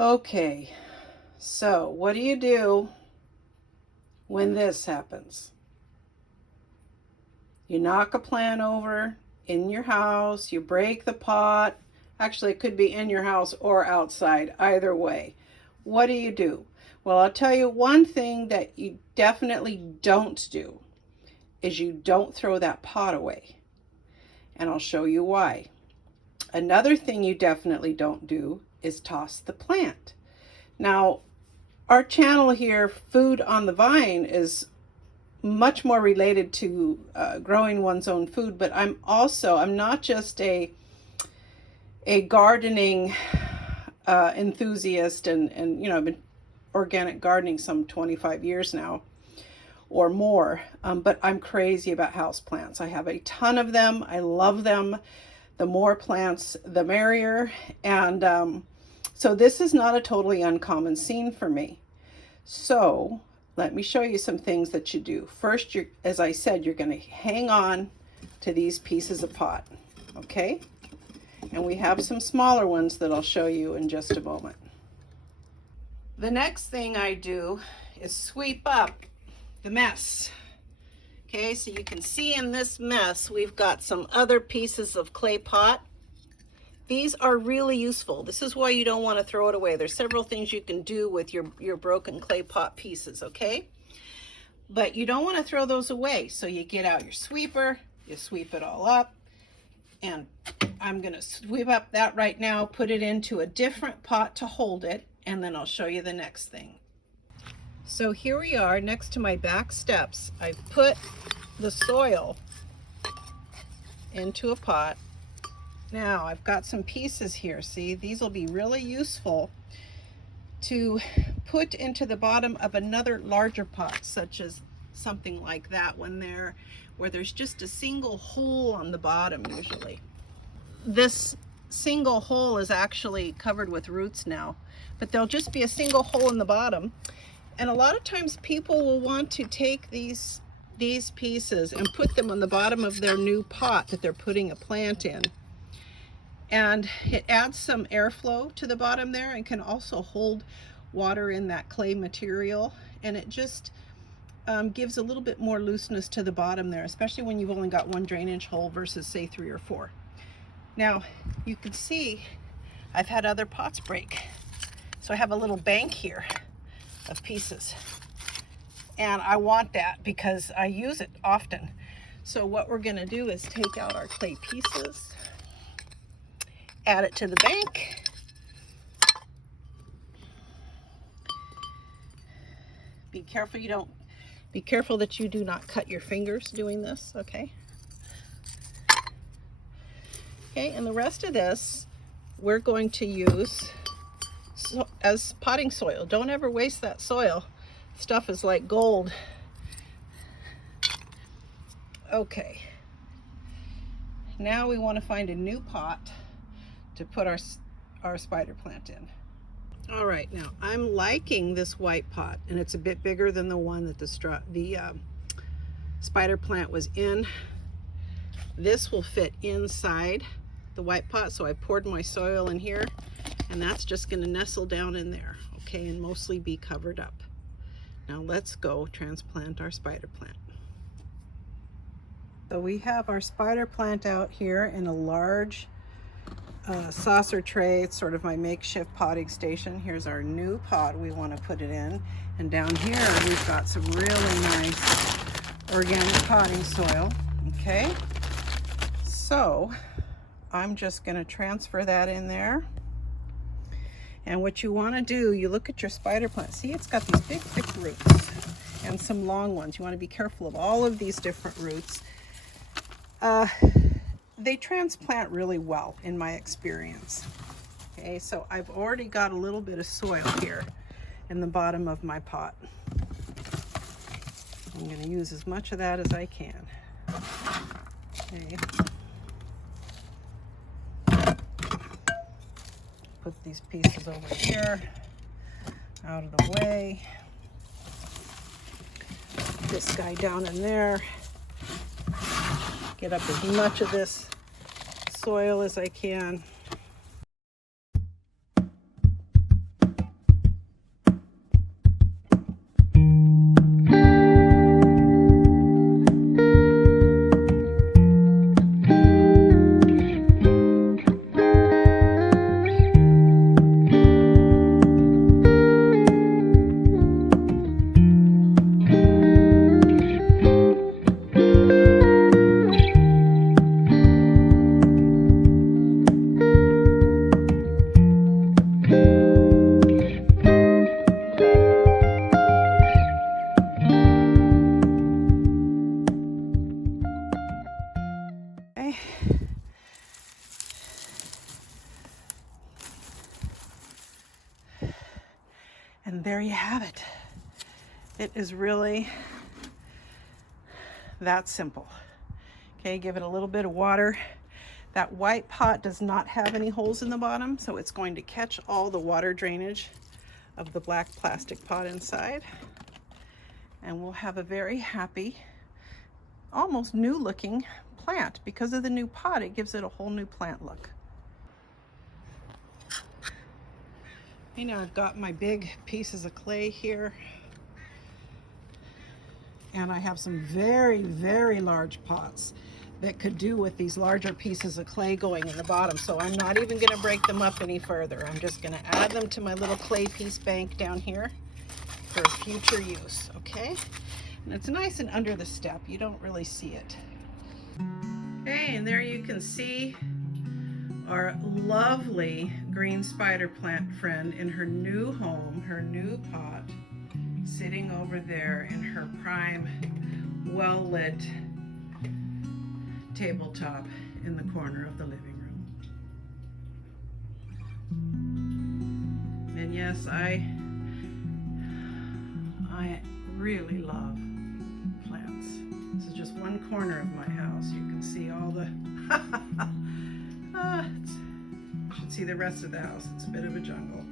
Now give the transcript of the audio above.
Okay, so what do you do when this happens? You knock a plant over in your house, you break the pot. Actually, it could be in your house or outside, either way. What do you do? Well, I'll tell you one thing that you definitely don't do is you don't throw that pot away. And I'll show you why. Another thing you definitely don't do is toss the plant. Now, our channel here, Food on the Vine, is much more related to growing one's own food, but I'm not just a gardening enthusiast, and I've been organic gardening some 25 years now or more, but I'm crazy about houseplants. I have a ton of them. I love them. The more plants, the merrier. And so this is not a totally uncommon scene for me. So let me show you some things that you do. First, as I said, you're going to hang on to these pieces of pot, okay? And we have some smaller ones that I'll show you in just a moment. The next thing I do is sweep up the mess. Okay, so you can see in this mess, we've got some other pieces of clay pot. These are really useful. This is why you don't want to throw it away. There's several things you can do with your broken clay pot pieces, okay? But you don't want to throw those away. So you get out your sweeper, you sweep it all up, and I'm going to sweep up that right now, put it into a different pot to hold it, and then I'll show you the next thing. So here we are next to my back steps. I've put the soil into a pot. Now I've got some pieces here. See, these will be really useful to put into the bottom of another larger pot, such as something like that one there, where there's just a single hole on the bottom usually. This single hole is actually covered with roots now, but there'll just be a single hole in the bottom. And a lot of times people will want to take these pieces and put them on the bottom of their new pot that they're putting a plant in. And it adds some airflow to the bottom there and can also hold water in that clay material. And it just gives a little bit more looseness to the bottom there, especially when you've only got one drainage hole versus say 3 or 4. Now you can see I've had other pots break. So I have a little bank here of pieces. And I want that because I use it often. So what we're gonna do is take out our clay pieces, add it to the bank. Be careful that you do not cut your fingers doing this, okay? Okay, and the rest of this we're going to use as potting soil. Don't ever waste that soil. Stuff is like gold. Okay. Now we want to find a new pot to put our spider plant in. All right, now I'm liking this white pot, and it's a bit bigger than the one that the spider plant was in. This will fit inside the white pot, so I poured my soil in here, and that's just going to nestle down in there, okay, and mostly be covered up. Now let's go transplant our spider plant. So we have our spider plant out here in a large saucer tray. It's sort of my makeshift potting station. Here's our new pot we want to put it in, and down here we've got some really nice organic potting soil. Okay, so I'm just going to transfer that in there. And what you want to do, you look at your spider plant. See, it's got these big thick roots and some long ones. You want to be careful of all of these different roots. They transplant really well in my experience. Okay, so I've already got a little bit of soil here in the bottom of my pot. I'm going to use as much of that as I can. Okay. Put these pieces over here, out of the way. This guy down in there. Get up as much of this soil as I can. And there you have it. It is really that simple. Okay, give it a little bit of water. That white pot does not have any holes in the bottom, so it's going to catch all the water drainage of the black plastic pot inside. And we'll have a very happy, almost new looking plant. Because of the new pot, it gives it a whole new plant look. Okay, now I've got my big pieces of clay here. And I have some very, very large pots that could do with these larger pieces of clay going in the bottom. So I'm not even going to break them up any further. I'm just going to add them to my little clay piece bank down here for future use, okay? And it's nice and under the step. You don't really see it. Okay, and there you can see our lovely green spider plant friend in her new home, her new pot, sitting over there in her prime, well-lit tabletop in the corner of the living room. And yes, I really love plants. This is just one corner of my house. You can see all the you should see the rest of the house. It's a bit of a jungle.